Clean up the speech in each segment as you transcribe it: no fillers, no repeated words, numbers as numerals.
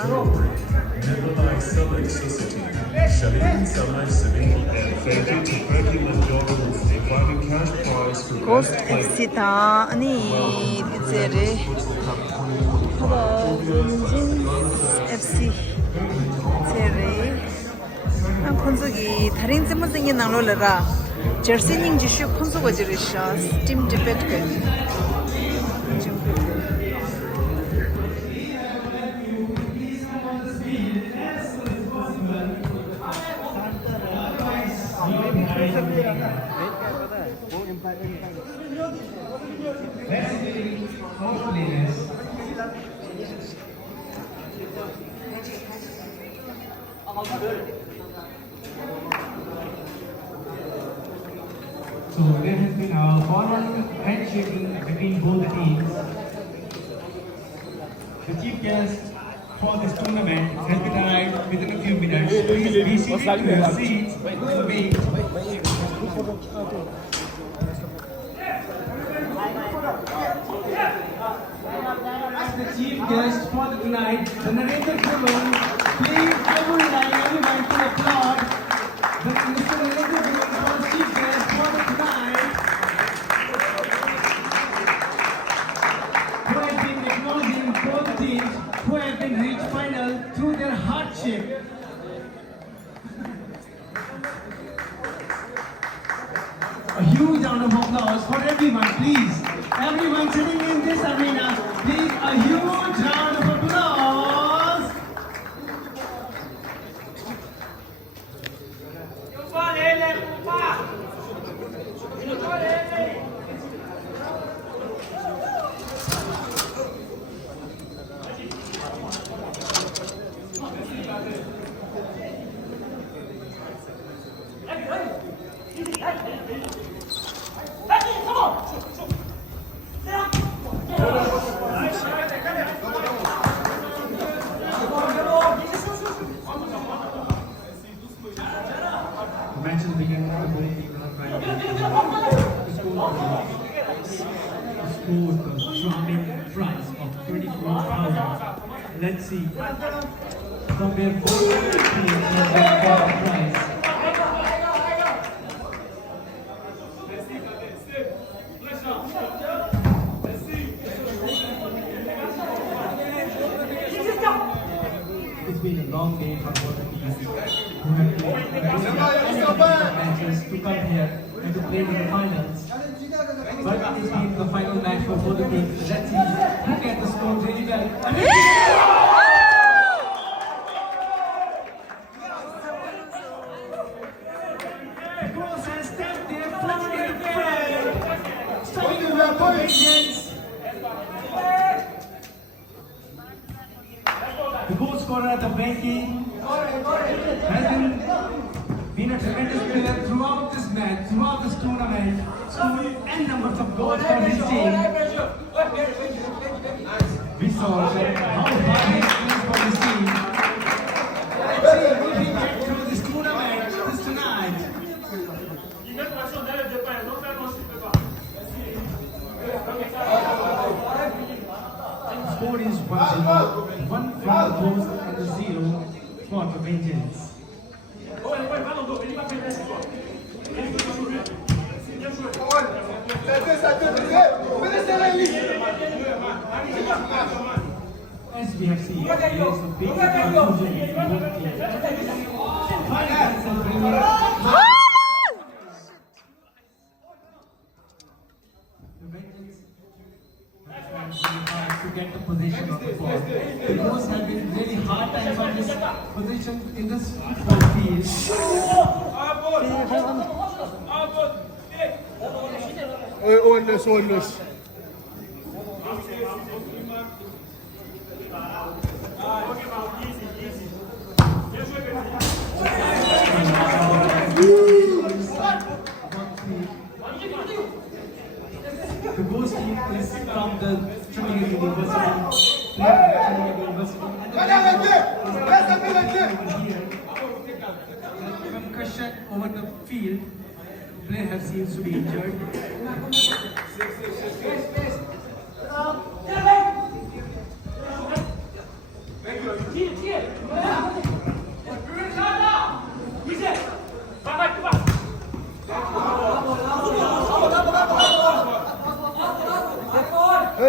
Never by selectivity. Shalin Samaj Sabini and Freddy to Freddy Majorans inviting cash prize for Ghost Exita 아니 이제래 FC 제래 한 콘서기 다른 점은 나눠라 저스닝 지슈 콘서가 지르셔 스팀 디베트 So there has been a formal handshaking between both the teams. The chief guest for this tournament has been arrived within a few minutes. Please be seated to your seats and wait. As the chief guest for the tonight, the narrator given, please everyone to applaud the Mr. Narrator given for the chief guest for the tonight, who have been acknowledging both teams who have been reached final through their hardship. A huge round of applause for everyone, please. Everyone sitting in this arena, please, a huge round of applause. The matches begin with the team are trying to score the charming prize of 24,000. Let's see from where both teams have got the prize. It's been a long day for both the teams who have played matches to come here and to play in the finals. But it's been the final match for both the teams. Let's see who gets the score really well. The girls have stepped their foot in the fray, starting to work for vengeance. The goal scorer, the Benki, has been a tremendous player throughout this match, throughout this tournament, scored n numbers of goals for his team. We saw how far he plays for his team. Let's see will he get through this tournament this tonight. Score is 1-0, 1 from the post and a 0 for the vengeance. As we have seen, there is a big confusion in both teams. The vengeance has been hard to get the position of the ball. The goals have been really hard times on this position in this football field. Onless. The ghost team is from the Trinity University. From Kashat over the field, player has seems to be injured. Thank you. Hey,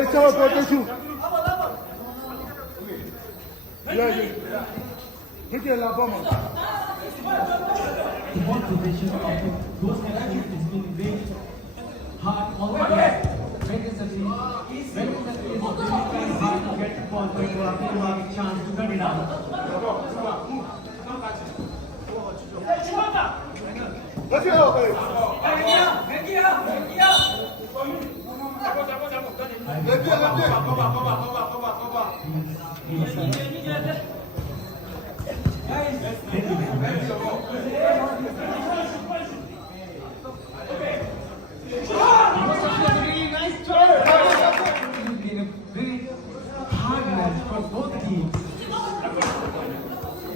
ça va, attention. Regarde là-bas, man. The ball position of those FC is being very hard on the leg. Very successful. Very successful is very hard to get the ball when you have a chance to cut it out. Let's go, hey. Really nice try. It's been a very hard match for both teams.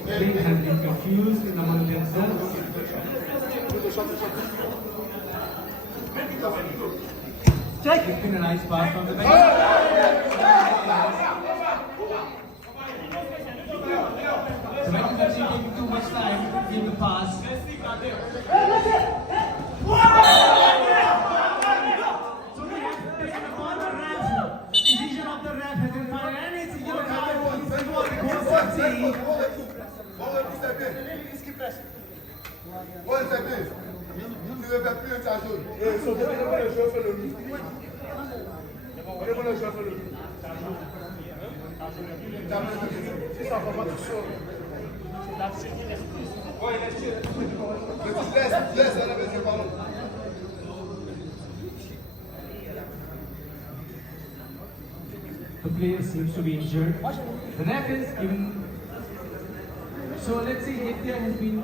They have been confused among themselves. It's been a nice pass from the bench. The bench is actually taking too much time to give the pass. Decision of the ref has been found, and it's a yellow card for the Goals FC. Tu ne fais plus un tas jaune. Le joueur fait le but. Le joueur fait le but. Si ça va pas, tu sors. Laisse, elle avait ses ballons. The player seems to be injured. The ref is given. So let's see if there has been,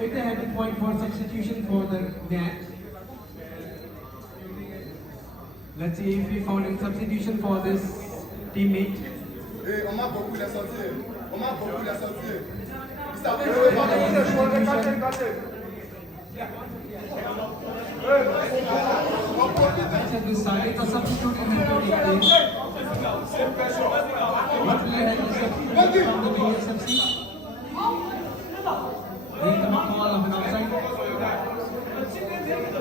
if there had been point for substitution for the net. Let's see if we found a substitution for this teammate. On m'a beaucoup la sortie. Ça fait Match has decided the substitute in the place. What player has been substituted from the BSFC? There is a call of an outside. And there is a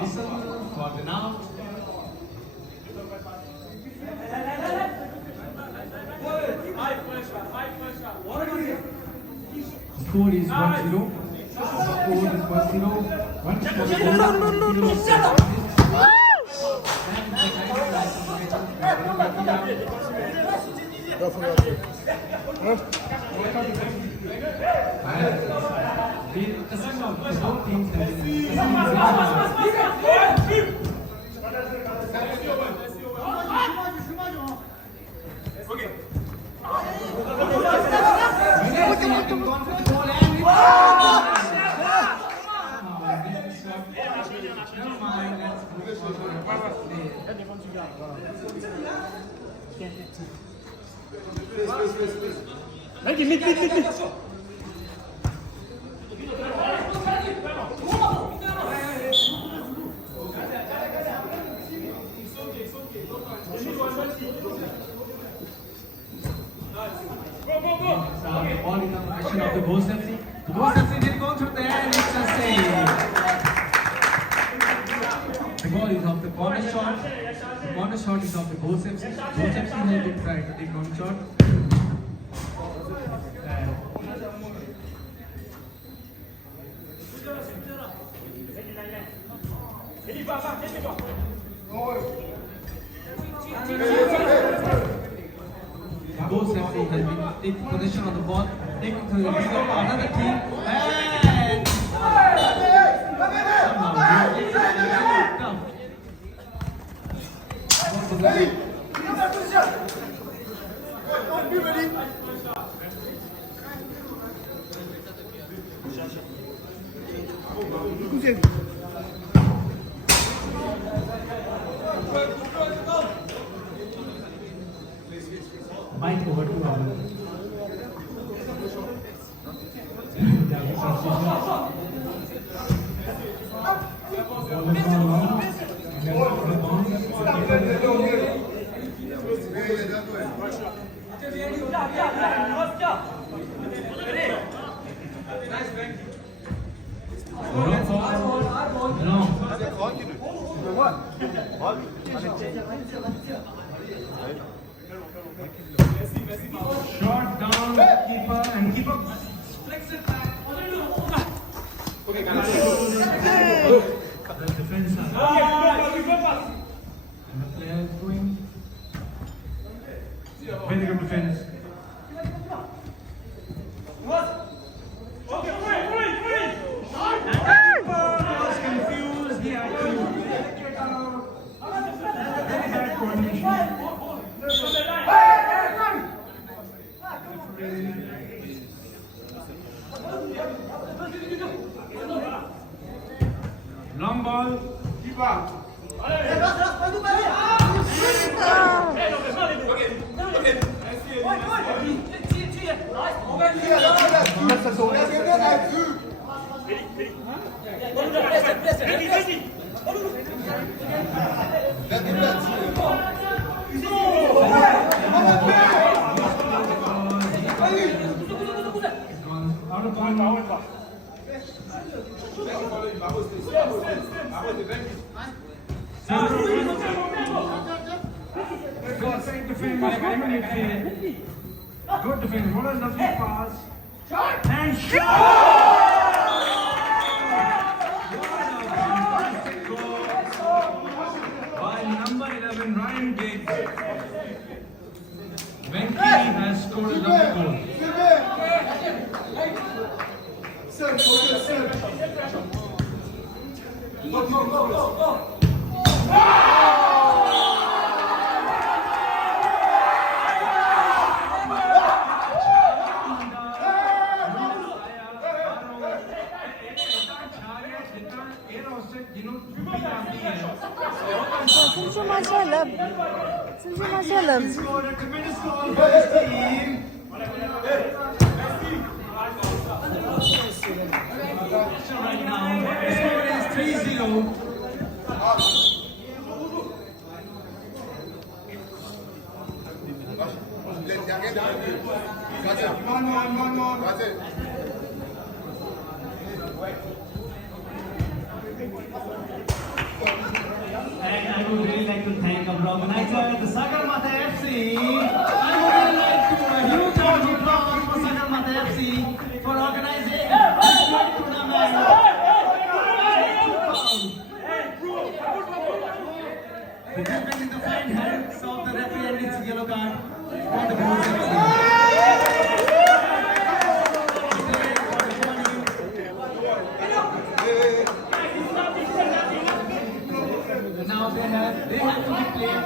whistle for the out. The score is 1-0. One Ball in the possession of the Goals FC. The Goals FC did go through there and it's a save. The ball is off the corner shot. The corner shot is off the Goals FC. Goals FC has been trying to take corner shot. The Goals FC has been taking possession of the ball, taking to the lead of another team, and somehow they are tough. Mike over to Robin. Ball is long, and then the ball Short down, keeper, and keeper. Flex it back. The defense and the player is going. Very good defense. Was confused. He had to get out. Very bad coordination. Long ball. Out of bounds. Good defense. What a lovely pass. And shot! By number 11, Ryan Giggs. Venky has scored a lovely goal. Scored a tremendous goal for his team. Right now, the score is 3-0. And I would really like to thank our organizer, the Sagarmatha FC. I would really like to a huge round of applause for Sagarmatha FC for organizing this great tournament. The judgment in the fine hands of the referee and his yellow card for the Blues FC. Now they have to be played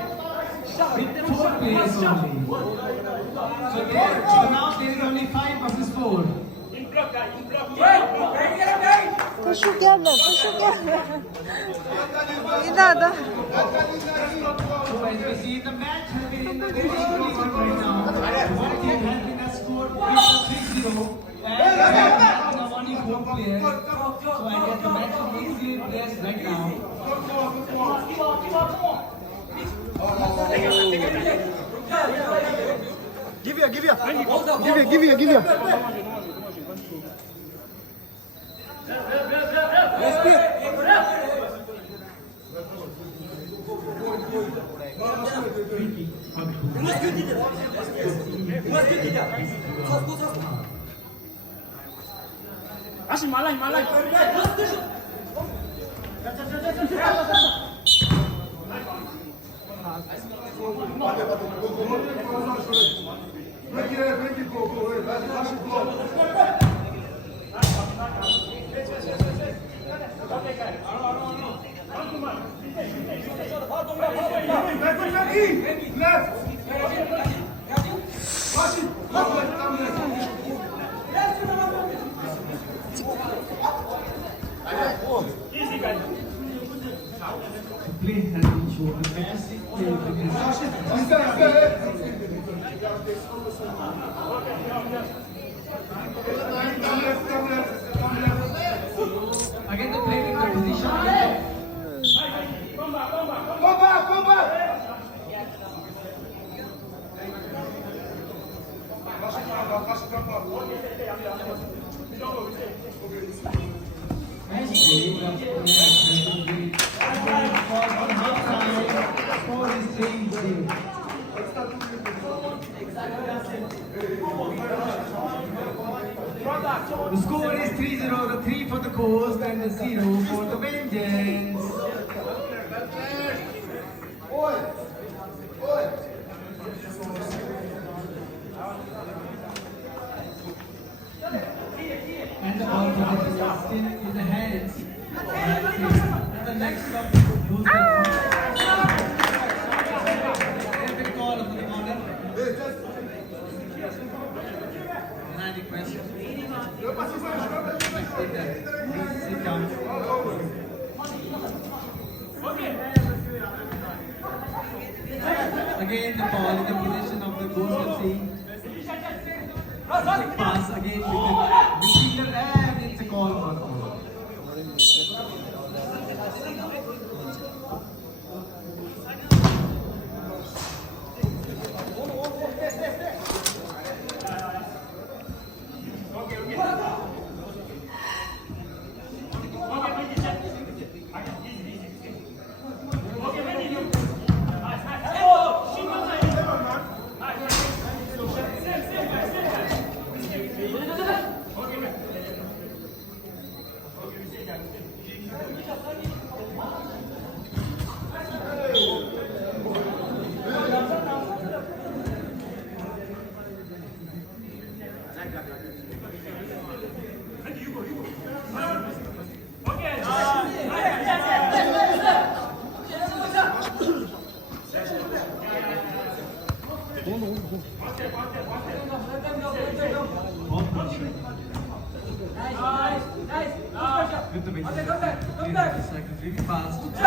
with 4 players only. So now there is only 5 versus 4. Push together. So as we see, the match has been in the very early one right now. One team has been scored 3-0 and now only 4 players. So I guess the match is easily players right now. Give here. Play has been shown the best. Again, the play in the position. Come back. Nice game. 3-0. The score is 3-0, the 3 for the Coast and the 0 for the Vengeance. And the ball is still in the hands. And the next up, who's the call of the corner? And I request please sit down. Again, the ball in the position of the Ghost FC. Pass again with the receiver, and it's a call for the ball. With the it's like really fast. The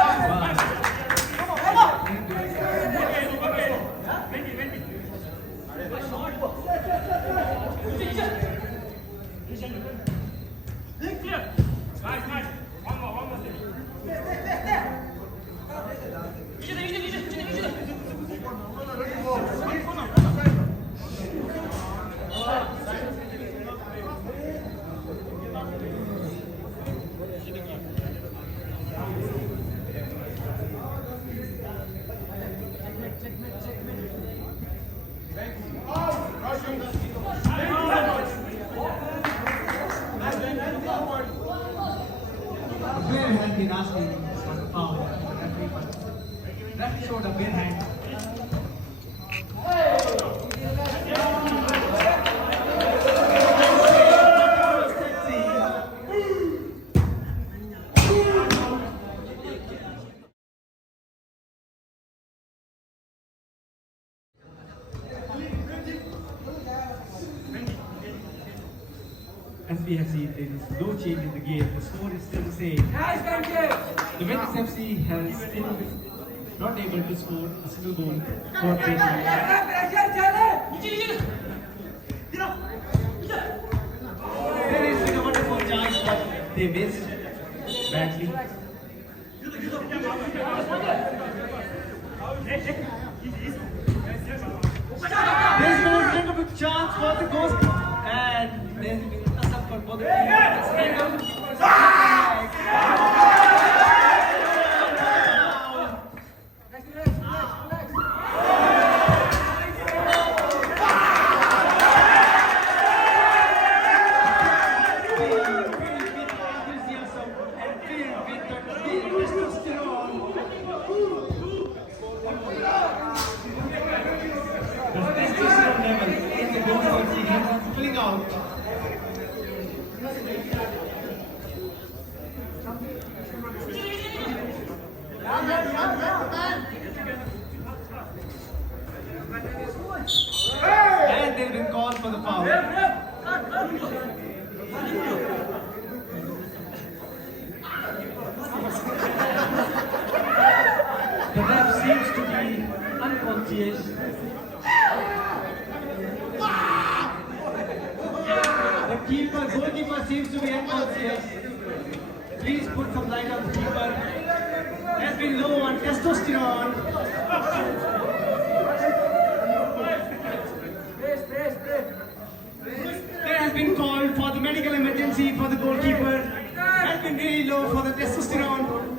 player has been asking for the foul. That showed a bare hand. As we have seen, there is no change in the game. The score is still the same. The Vengeance FC has still not able to score a single goal for Vengeance. There has been a wonderful chance, but they missed badly. There's been a wonderful chance for the Ghost, and there's been a toss-up for both the teams. And they've been called for the foul. The ref seems to be unconscious. The goalkeeper seems to be unconscious. Please put some light on the keeper. Has been low on testosterone. There has been called for the medical emergency for the goalkeeper. Has been really low for the testosterone.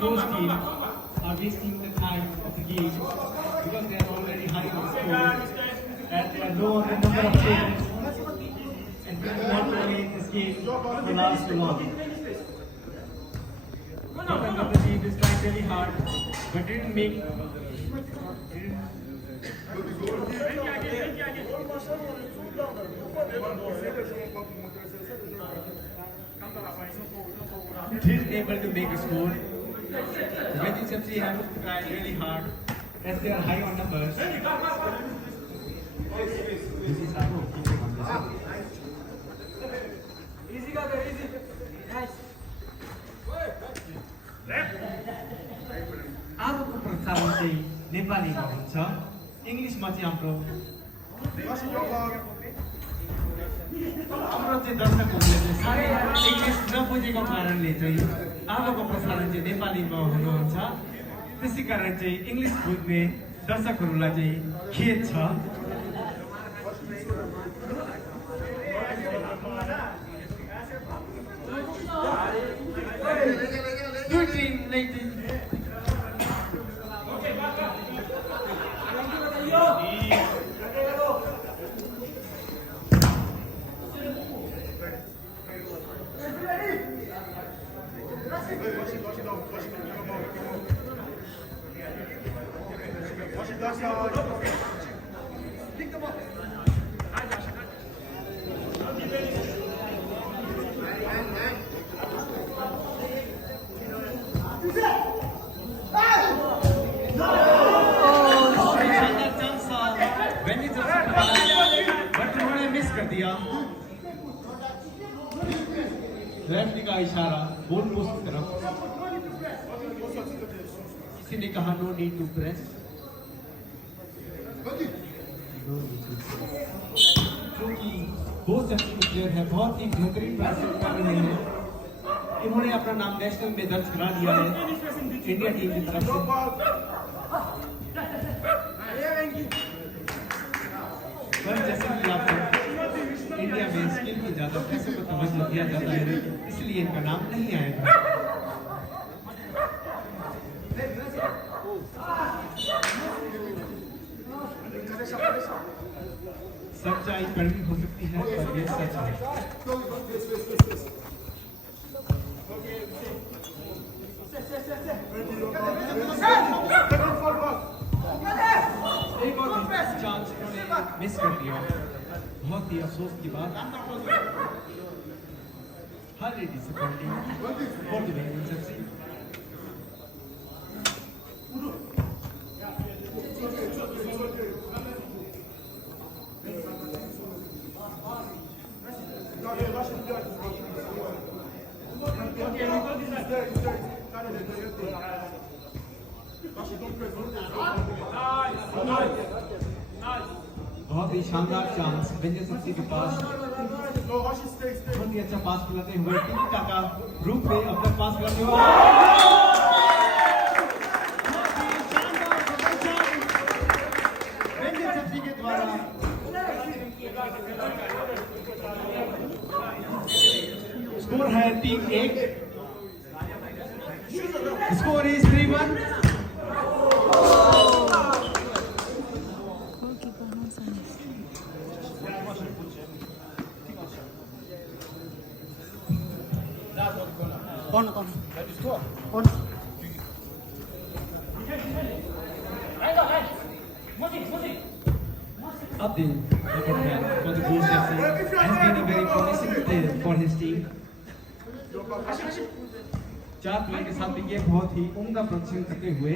those teams are wasting the time of the game because they are already high on score and they are low on the number of players and we do not play this game to last too long. Captain of the team is trying really hard but didn't make didn't able to make a score. The Magic FC have tried really hard as they are high on numbers. This is how easy got there, easy. Nice. आजको प्रसारण चाहिँ नेपालीमा हुन्छ इङ्ग्लिसमा चाहिँ हाम्रो चाहिँ दर्शकहरूले चाहिँ साह्रै इङ्ग्लिस नबुझेको कारणले चाहिँ आजको प्रसारण चाहिँ नेपालीमा हुनुहुन्छ त्यसै कारण चाहिँ इङ्ग्लिस बुझ्ने दर्शकहरूलाई चाहिँ खेद छ रेफरी का इशारा गोल पोस्ट की तरफ किसी ने कहा नो नीड टू प्रेस क्योंकि बहुत अच्छे प्लेयर है बहुत ही बेहतरीन प्रदर्शन कर रहे हैं इन्होंने अपना नाम नेशनल में दर्ज करा दिया है इंडिया टीम की तरफ से पर जैसे कि आपको इंडिया में स्किल की ज्यादा पैसे को तवज्जो दिया जाता है इसलिए इनका नाम नहीं आएगा सच्चाई कड़वी हो सकती है पर ये सच है एक और चांस मिस कर दिया बहुत ही अफसोस की बात highly disappointing for the Magic FC. बहुत ही शानदार चांस वेंजर्स एफसी के पास बहुत ही अच्छा पास खिलाते हुए टीम का ग्रुप में अपना पास खिलाते हुए वेंजर्स एफसी के द्वारा स्कोर है 3-1 स्कोर इज 3-1 कौन Abdul for the Bulls FC has been a very promising player for his team. 4 player के साथ ये बहुत ही उम्दा प्रदर्शन करते हुए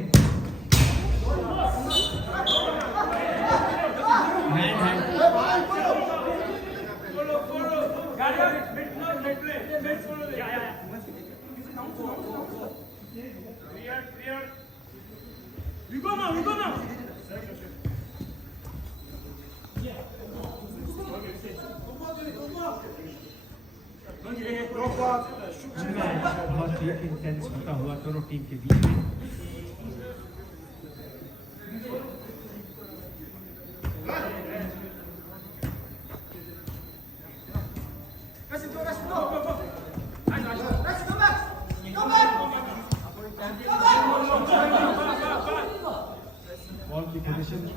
बहुत ही इंटेंस होता हुआ दोनों टीम के बीच में position.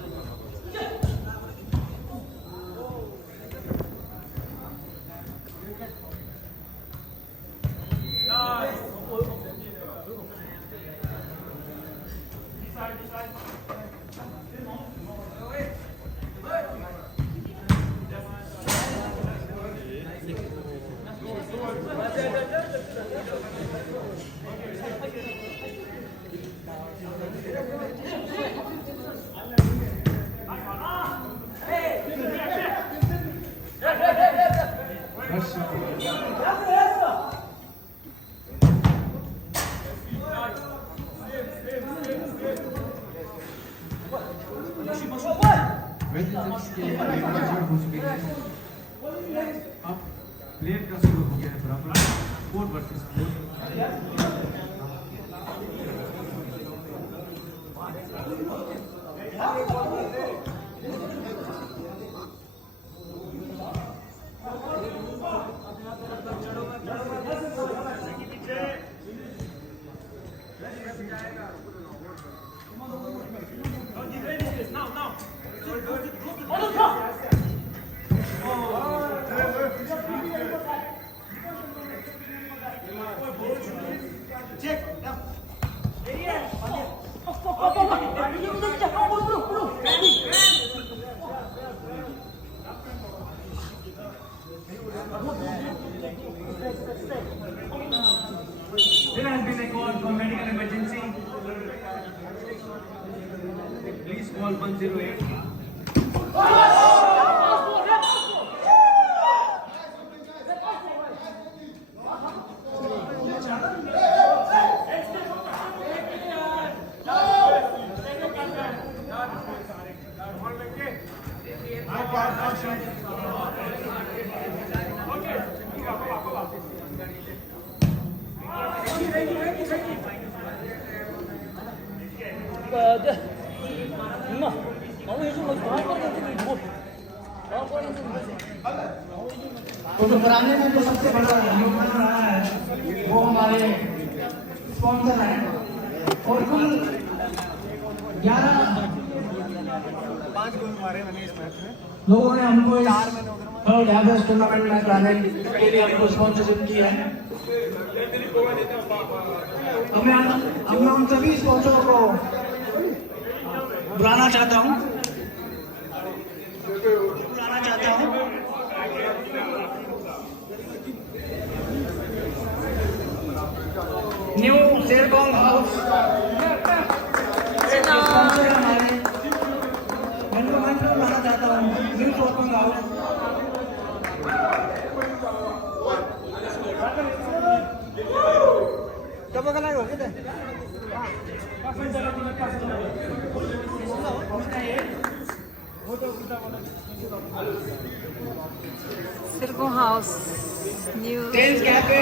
हो चुके हैं। अब प्लेयर का शुरू हो गया है बराबर 4 versus 4। There has been a call for medical emergency. Please call 108. तो कराने में जो सबसे बड़ा योगदान रहा है वो हमारे स्पॉन्सर हैं और कुल 11 लोगों ने हमको थर्ड हैवेस्ट टूर्नामेंट में कराने के लिए हमको स्पॉन्सरशिप की है। अब मैं उन सभी स्पॉन्सरों को बुलाना चाहता हूँ न्यू शेरगोंग हाउस स्पॉन्सर हमारे मैं बुलाना चाहता हूँ न्यू शेरगोंग हाउस। कब का लगा कितने Sirgo House, New Tails Cafe,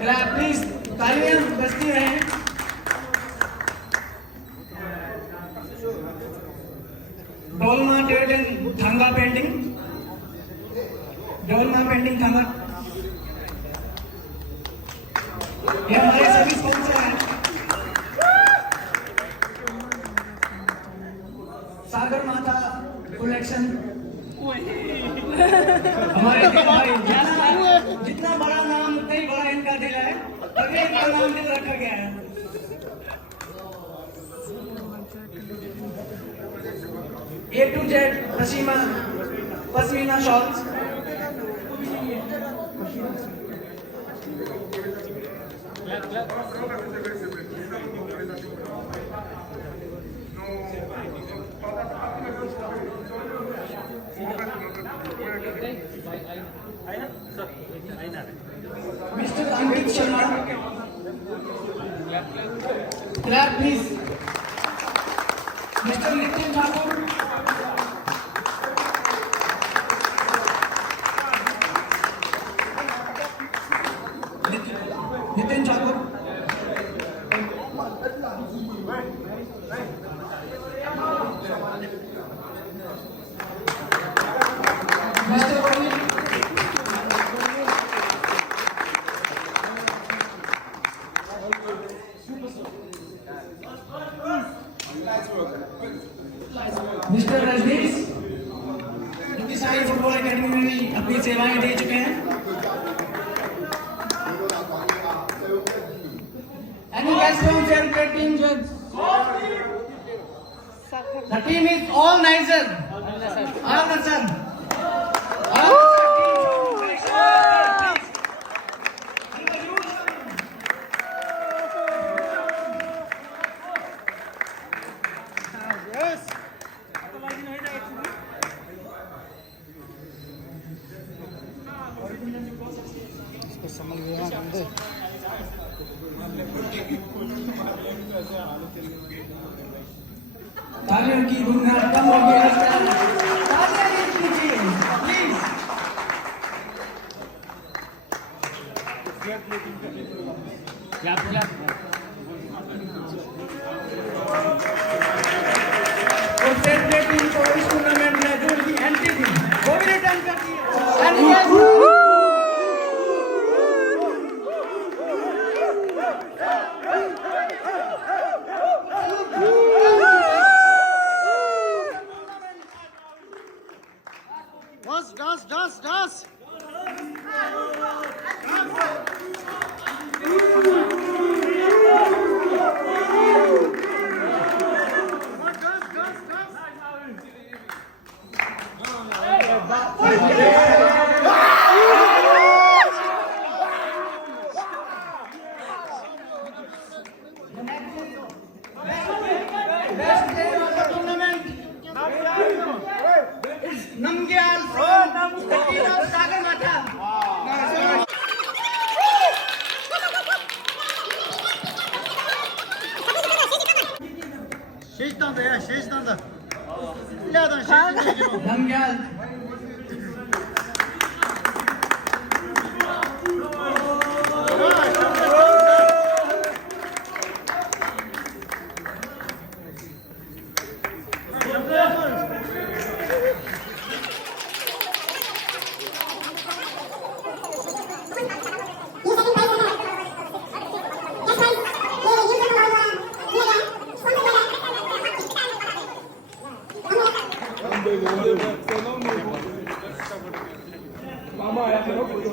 clap please, तालियां बजती रहें। Dolma Tet and thangka painting, Dolma painting thangka, ये हमारे सभी स्पॉन्सर हैं। सागर माता कलेक्शन, हमारे भाई जितना बड़ा नाम नहीं बड़ा इनका दिल है, तभी इनका नाम दिल रखा गया है। A to Z pashmina shawls, mister Ankit Sharma, clap please. Mister Nitin Thakur, Nitin Thakur, mister sky football academy में भी अपनी सेवाएं दे चुके हैं। Any guest from fair play team, Judge? The team is all nicer. All nicer. तालियों की गुनगुनाहट कम हो गई है। तालियां कीजिए, प्लीज। और सेट प्ले टीम को इस टूर्नामेंट में जो भी एंट्री थी वो भी रिटर्न कर दी है। Das! Best player of the tournament is Namgyal from the team of Sagarmatha. Şeytan da. İladan şeytan. Namgyal. Mama, ya se lo puso.